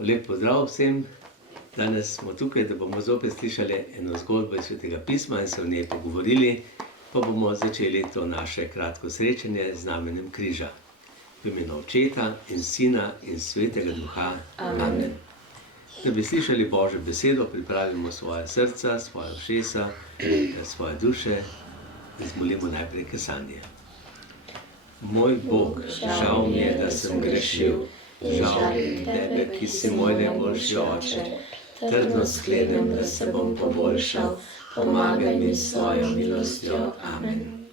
Lep pozdrav vsem. Danes smo tukaj, da bomo zopet slišali eno zgodbo iz Svetega pisma in se o njej pogovorili, pa bomo začeli to naše kratko srečanje z znamenjem križa. V imenu Očeta in Sina in Svetega Duha. Amen. Da bi slišali Božjo besedo, pripravimo svoje srca, svoje ušesa, svoje duše in zmolimo najprej kesanje. Moj Bog, žal mi je, da sem grešil. Žal mi tebe, ki si moj najboljši oče, trdno sklenem, da se bom poboljšal, pomagaj mi s svojo milostjo. Amen.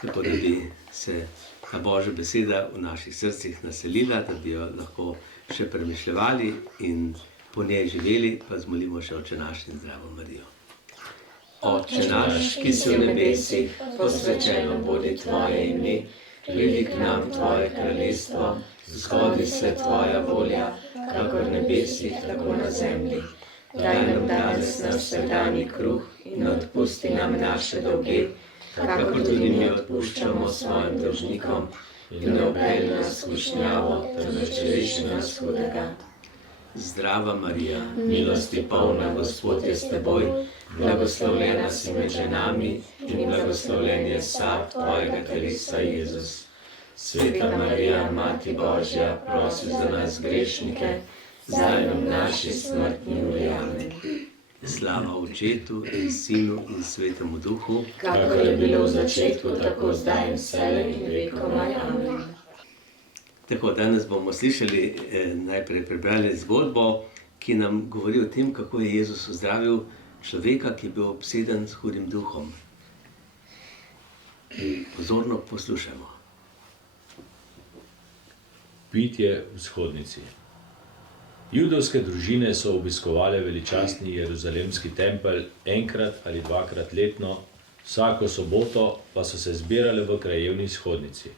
Tako da bi se ta Božja beseda v naših srcih naselila, da bi jo lahko še premišljevali in po njej živeli, pa zmolimo še Oče naš in Zdravo Marijo. Oče naš, ki si v nebesih, posvečeno bodi tvoje ime, pridi k nam tvoje kraljestvo, zgodi se tvoja volja, kakor v nebesih, tako na zemlji. Daj nam danes naš vsakdanji kruh in odpusti nam naše dolge, kakor tudi mi odpuščamo svojim dolžnikom, in ne vpelji nas v skušnjavo, temveč reši nas hudega. Zdrava Marija, milosti polna, Gospod je s teboj, blagoslovljena si med ženami in blagoslovljen je sad tvojega telesa, Jezus. Sveta Marija, Mati Božja, prosi za nas grešnike, zdaj in v naši smrtni uri. Amen. Slava Očetu in Sinu in Svetemu Duhu, kakor je bilo v začetku, tako zdaj in vselej in vekomaj. Amen. Tako, danes bomo slišali, najprej prebrali zgodbo, ki nam govori o tem, kako je Jezus ozdravil človeka, ki je bil obseden s hudim duhom. Pozorno poslušajmo. Pitje v shodnici. Judovske družine so obiskovale veličastni jeruzalemski tempelj enkrat ali dvakrat letno, vsako soboto pa so se zbirale v krajevni shodnici.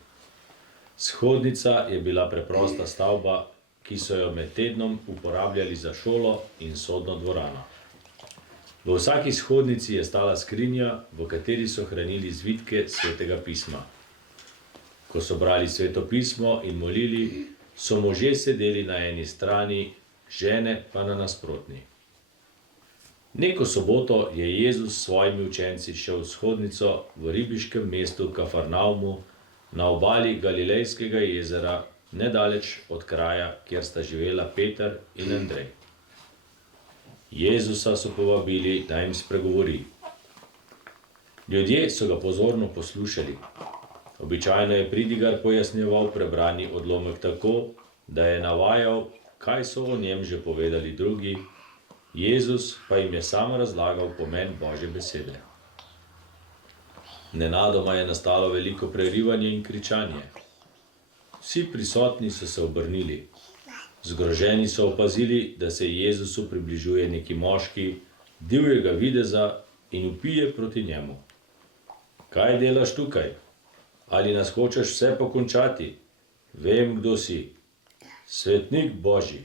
Shodnica je bila preprosta stavba, ki so jo med tednom uporabljali za šolo in sodno dvorano. V vsaki shodnici je stala skrinja, v kateri so hranili zvitke Svetega pisma. Ko so brali Sveto pismo in molili, so možje sedeli na eni strani, žene pa na nasprotni. Neko soboto je Jezus s svojimi učenci šel v shodnico v ribiškem mestu Kafarnaumu, na obali Galilejskega jezera, nedaleč od kraja, kjer sta živela Peter in Andrej. Jezusa so povabili, da jim spregovori. Ljudje so ga pozorno poslušali. Običajno je pridigar pojasnjeval prebrani odlomek tako, da je navajal, kaj so o njem že povedali drugi, Jezus pa jim je sam razlagal pomen Božje besede. Nenadoma je nastalo veliko prerivanje in kričanje. Vsi prisotni so se obrnili. Zgroženi so opazili, da se Jezusu približuje neki moški, divjega videza in vpije proti njemu. Kaj delaš tukaj? Ali nas hočeš vse pokončati? Vem, kdo si. Svetnik Božji.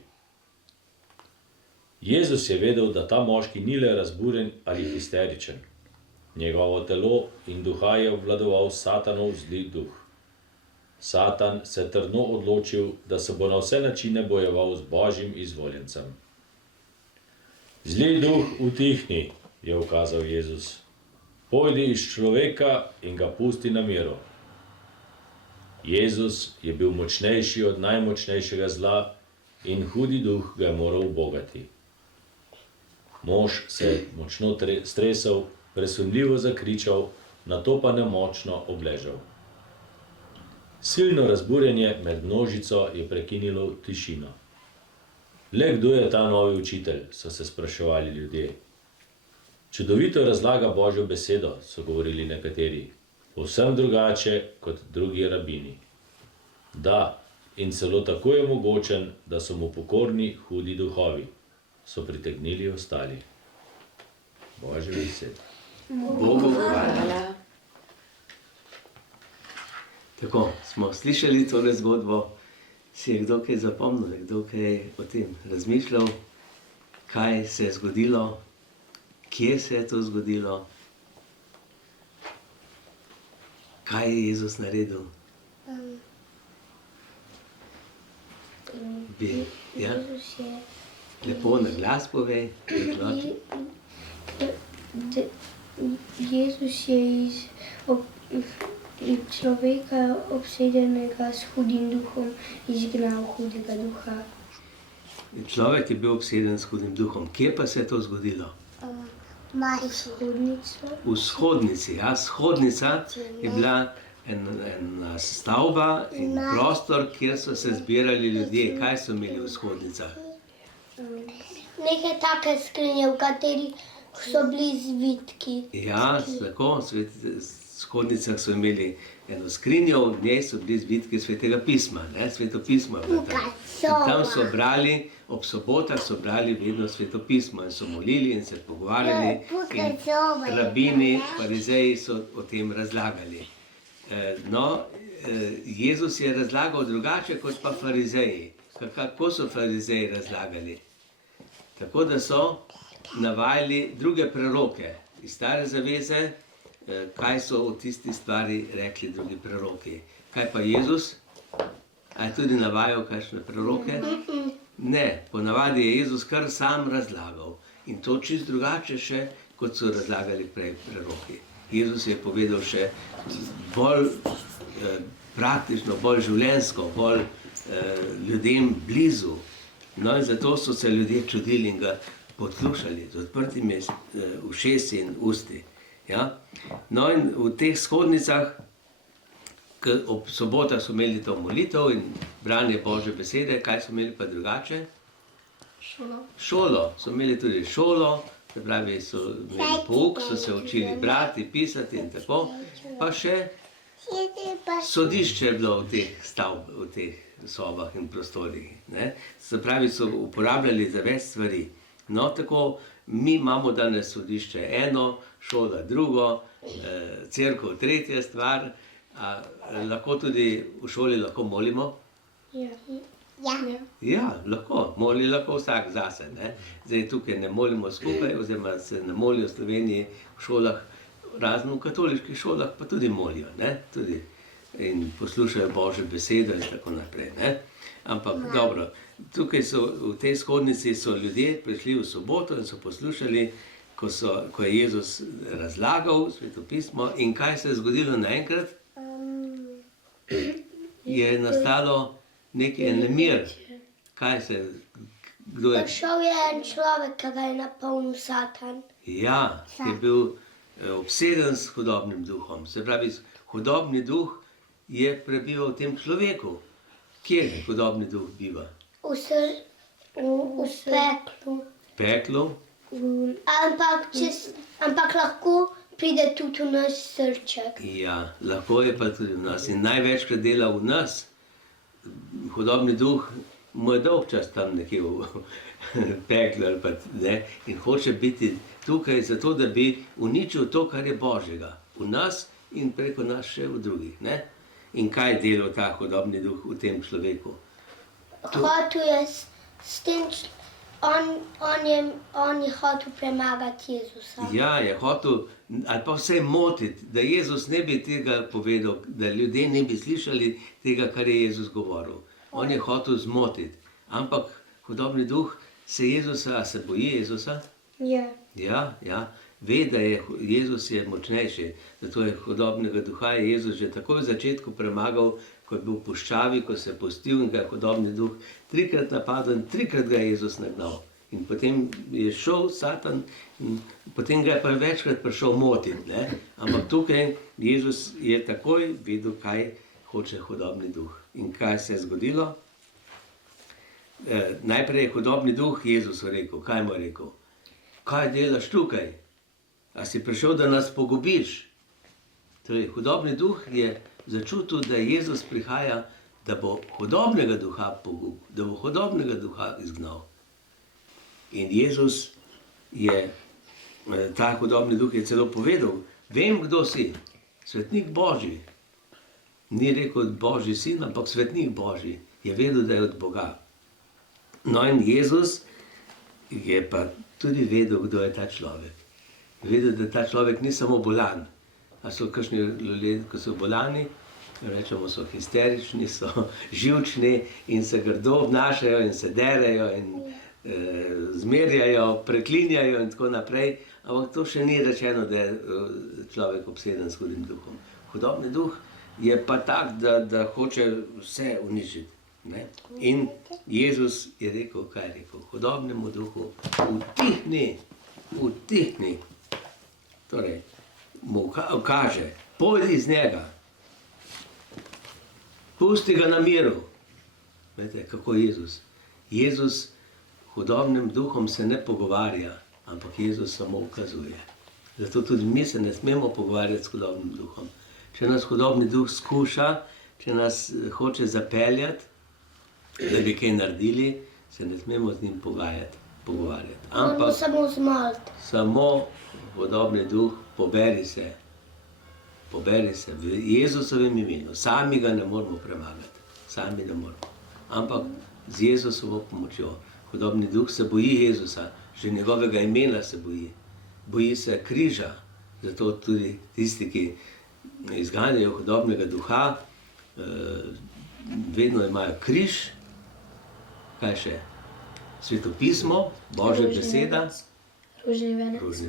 Jezus je vedel, da ta moški ni le razburjen ali histeričen. Njegovo telo in duha je obvladoval Satanov zli duh. Satan se trdno odločil, da se bo na vse načine bojeval z Božjim izvoljencem. Zli duh, utihni, je ukazal Jezus. Pojdi iz človeka in ga pusti na miru. Jezus je bil močnejši od najmočnejšega zla in hudi duh ga je moral ubogati. Mož se je močno stresel, presunljivo zakričal, nato pa nemočno obležal. Silno razburjenje med množico je prekinilo tišino. Le kdo je ta novi učitelj, so se spraševali ljudje. Čudovito razlaga Božjo besedo, so govorili nekateri, povsem drugače kot drugi rabini. Da, in celo tako je mogočen, da so mu pokorni hudi duhovi, so pritegnili ostali. Božja beseda. Bogu hvala. Tako, smo slišali tole zgodbo, si je kdo kaj zapomnil, kdo kaj o tem razmišljal, kaj se je zgodilo, kje se je to zgodilo, kaj je Jezus naredil. Ja? Jezus je, Lepo na glas povej. Jezus je iz človeka obsedenega s hudim duhom izgnal hudega duha. Človek je bil obseden s hudim duhom. Kje pa se je to zgodilo? Vzhodnico. V shodnici. Ja? Shodnica je bila ena stavba in prostor, kjer so se zbirali ljudje. Kaj so imeli v shodnicah? Neke take skrinje, v kateri so bili zvitki. Ja, tako, v shodnicah so imeli eno skrinjo, v njej so bili zvitki Svetega pisma, ne? Sveto pismo je bilo tam. In tam so brali, ob sobotah so brali vedno Sveto pismo in so molili in se pogovarjali. In rabini, farizeji so o tem razlagali. Jezus je razlagal drugače kot pa farizeji. Kako so farizeji razlagali? Tako da so navajali druge preroke iz Stare zaveze, kaj so o tisti stvari rekli drugi preroki. Kaj pa Jezus? A je tudi navajal kakšne preroke? Ne, ponavadi je Jezus kar sam razlagal. In to čist drugače še, kot so razlagali prej preroki. Jezus je povedal še bolj praktično, bolj življenjsko, bolj ljudem blizu. No in zato so se ljudje čudili in ga poslušali z odprtimi ušesi in usti. Ja? No in v teh shodnicah, ob sobotah so imeli to molitev in branje Božje besede, kaj so imeli pa drugače? Šolo. So imeli tudi šolo, se pravi, so imeli pouk, so se učili brati, pisati in tako. Pa še sodišče je bilo v teh sobah in prostorih. Ne? Se pravi, so uporabljali za več stvari. No, tako mi imamo danes sodišče eno, šola drugo, cerkev tretja stvar. Lahko tudi v šoli lahko molimo? Ja, lahko. Moli lahko vsak zase. Ne? Zdaj tukaj ne molimo skupaj, oziroma se ne molijo v Sloveniji v šolah, razen v katoliških šolah pa tudi molijo. Ne? Tudi in poslušajo Božjo besedo in tako naprej. Ne? Ampak dobro, tukaj so, v tej shodnici so ljudje prišli v soboto in so poslušali, ko je Jezus razlagal Sveto pismo in kaj se je zgodilo naenkrat? Je nastalo nekaj nemir. Kaj se, kdo je? Prišel je en človek, ki ga je napolnil Satan. Ja, je bil obseden s hudobnim duhom. Se pravi, hudobni duh je prebival v tem človeku. Kje hudobni duh biva? V peklu. Peklu? Ampak lahko pride tudi v naš srček. Ja, lahko je pa tudi v nas. In največkrat dela v nas. Hudobni duh mu je dolg čas tam nekje v peklu ali pa ne. In hoče biti tukaj zato, da bi uničil to, kar je Božjega. V nas in preko nas še v drugih. Ne? In kaj je delal ta hudobni duh v tem človeku? Hotel je s tem, on je hotel premagati Jezusa. Ja, je hotel, ali pa vse motiti, da Jezus ne bi tega povedal, da ljudje ne bi slišali tega, kar je Jezus govoril. On je hotel zmotiti. Ampak hudobni duh se boji Jezusa? Ja. Ve, da je Jezus je močnejši. Zato je hudobnega duha je Jezus že takoj v začetku premagal, ko je bil v puščavi, ko se je pustil in ga je hudobni duh trikrat napadel in trikrat ga je Jezus nagnal. In potem je šel Satan in potem ga je pa večkrat prišel motiti. Ne? Ampak tukaj Jezus je takoj videl, kaj hoče hudobni duh. In kaj se je zgodilo? Najprej je hudobni duh Jezusu rekel. Kaj mu je rekel? Kaj delaš tukaj? A si prišel, da nas pogubiš? Torej, hudobni duh je začutil, da Jezus prihaja, da bo hudobnega duha pogubil, da bo hudobnega duha izgnal. In Jezus je, ta hudobni duh je celo povedal, vem, kdo si, svetnik Božji. Ni rekel Božji sin, ampak svetnik Božji. Je vedel, da je od Boga. No in Jezus je pa tudi vedel, kdo je ta človek. Vedel, da ta človek ni samo bolan. A so kakšni ljudje, ko so bolani, rečemo, so histerični, so živčni in se grdo obnašajo in se derejo in zmerjajo, preklinjajo in tako naprej, ampak to še ni rečeno, da je človek obseden s hudim duhom. Hudobni duh je pa tak, da hoče vse uničiti. Ne? In Jezus je rekel, kaj je rekel? Hudobnemu duhu utihni. Torej, mu kaže, pojdi iz njega. Pusti ga na miru. Vete, kako Jezus? Jezus hudobnim duhom se ne pogovarja, ampak Jezus samo ukazuje. Zato tudi mi se ne smemo pogovarjati s hudobnim duhom. Če nas hudobni duh skuša, če nas hoče zapeljati, da bi kaj naredili, se ne smemo z njim pogovarjati. Ampak samo zmalt. samo hudobni duh, poberi se v Jezusovem imenu. Sami ga ne moramo premagati, sami ne moramo. Ampak z Jezusovo pomočjo. Hudobni duh se boji Jezusa, že njegovega imena se boji. Boji se križa, zato tudi tisti, ki izganjajo hudobnega duha, vedno imajo križ. Kaj še? Svetopismo, Božja beseda, ružni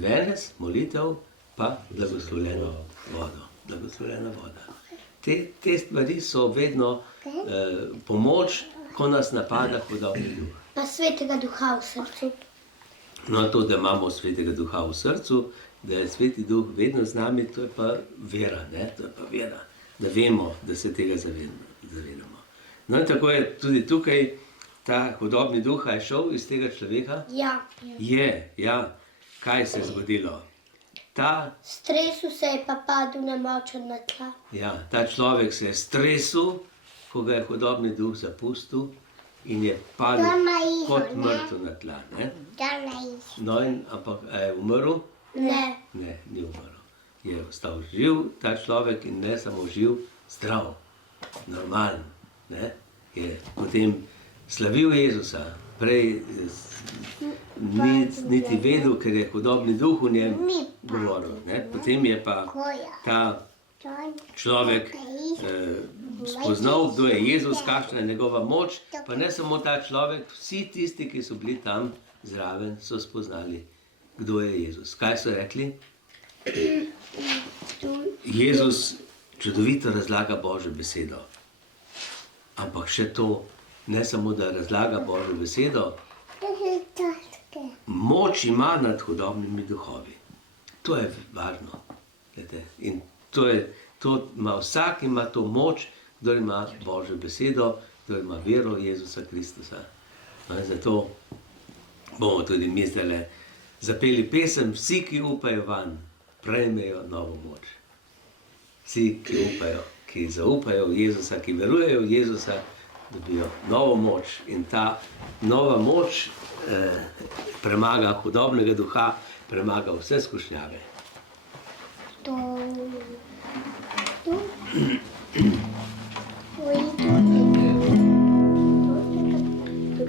venec, molitev, pa blagoslovljeno vodo. Te stvari so vedno pomoč, ko nas napada hudobni duh. Pa svetega duha v srcu. No, to, da imamo svetega duha v srcu, da je sveti duh vedno z nami, to je pa vera, ne? To je pa vera, da vemo, da se tega zavedamo. No in tako je tudi tukaj, ta hudobni duh je šel iz tega človeka? Ja. Ja. Kaj se je zgodilo? Stresu se je pa padel nemočen na tla. Ja, ta človek se je stresel, ko ga je hudobni duh zapustil in je padel kot mrtev na tla. Ne? No, ampak je umrl? Ne. Ne, ni umrl. Je ostal živ ta človek in ne samo živ, zdrav, normalen. Ne? Je potem slavil Jezusa. Prej niti vedel, ker je hudobni duh v njem govoril. Ne? Potem je pa ta človek spoznal, kdo je Jezus, kakšna je njegova moč, pa ne samo ta človek, vsi tisti, ki so bili tam zraven, so spoznali, kdo je Jezus. Kaj so rekli? Jezus čudovito razlaga Božjo besedo. Ampak še to, ne samo da razlaga Božjo besedo, moč ima nad hudobnimi duhovi. To je važno. In vsak ima to moč, kdo ima Božjo besedo, kdo ima vero v Jezusa Kristusa. Zato bomo tudi mi zdaj zapeli pesem, vsi, ki upajo vanj, prejmejo novo moč. Vsi, ki upajo, ki zaupajo v Jezusa, ki verujejo v Jezusa, dobijo novo moč in ta nova moč premaga hudobnega duha, premaga vse skušnjave.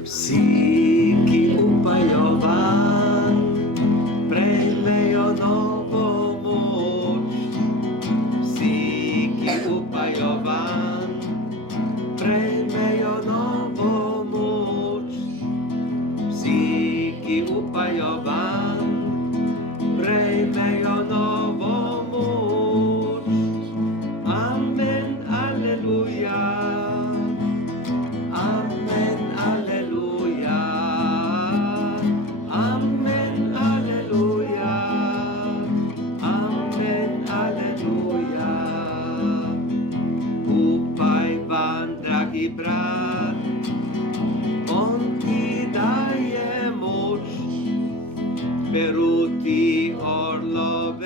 Vsi, ki upajo vanj, prejmejo novo moč. Vsi, ki upajo vanj, prejmejo novo moč. Vsi, ki upajo vanj, prejmejo novo moč. Amen, aleluja. Amen, aleluja. Amen, aleluja. Amen, aleluja. Upaj van, dragi brat, on ti daje moč, peruti orlove.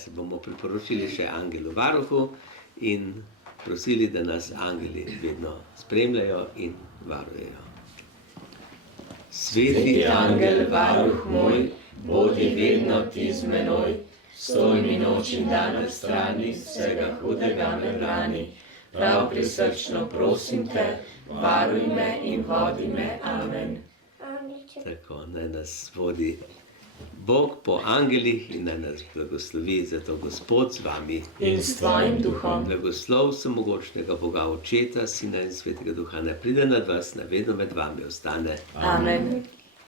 se bomo priporočili še angelu varuhu in prosili, da nas angeli vedno spremljajo in varujejo. Sveti angel, varuh moj, bodi vedno ti z menoj, stoj mi noč in dan na strani, vsega hudega me brani. Prav prisrčno prosim te, varuj me in vodi me. Amen. Tako, naj nas vodi Bog po angelih in naj nas blagoslovi, zato Gospod z vami. In s tvojim duhom. Blagoslov vsemogočnega Boga Očeta, Sina in Svetega Duha, naj pride nad vas, naj vedno med vami ostane. Amen.